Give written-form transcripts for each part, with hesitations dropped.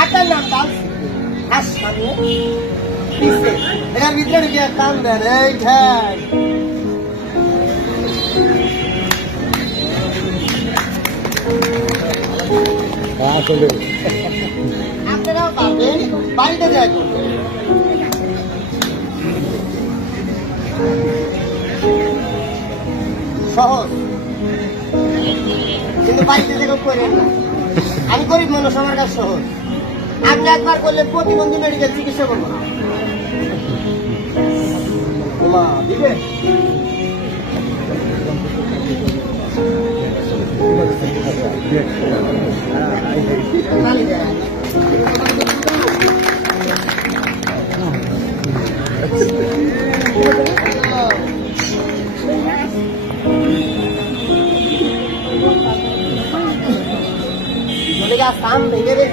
আপনার নাম দাস আর সামনে এটার ভিতরে গিয়ে কাম দেন এই ঠাই আপনারাও পারবেন বাড়িতে যাই সহজ কিন্তু বাড়িতে থেকে করেন না আমি গরিব মানুষ আমার কাছে সহজ আপনি একবার করলে প্রতিবন্ধী মেডিকেল চিকিৎসা করবো মা দিবে काम देंगे रे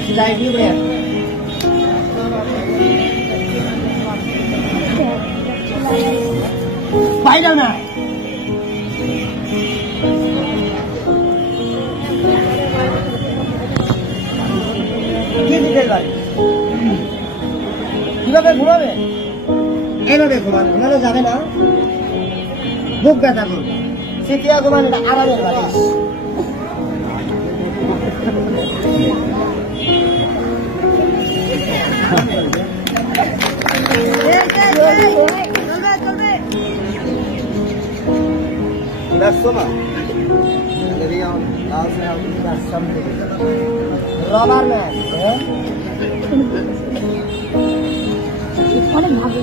सिलाई भी बढ़िया भाई जाओ ना ये डिटेल भाई কিভাবে ঘুমাবে এইভাবে ঘুমানো যাবে না বুক ব্যথা করবে সিটিয়া ঘুমান এটা আরামের বালিশ রবার ম্যান অনেক ভাবে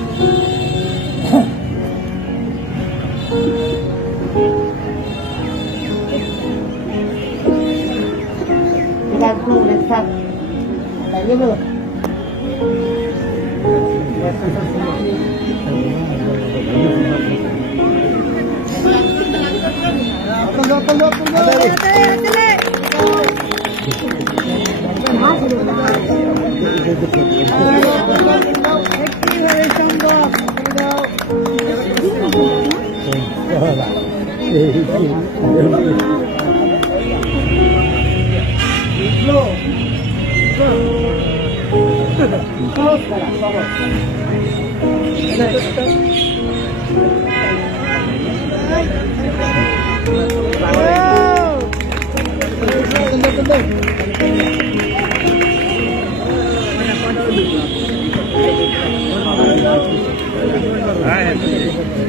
Hi.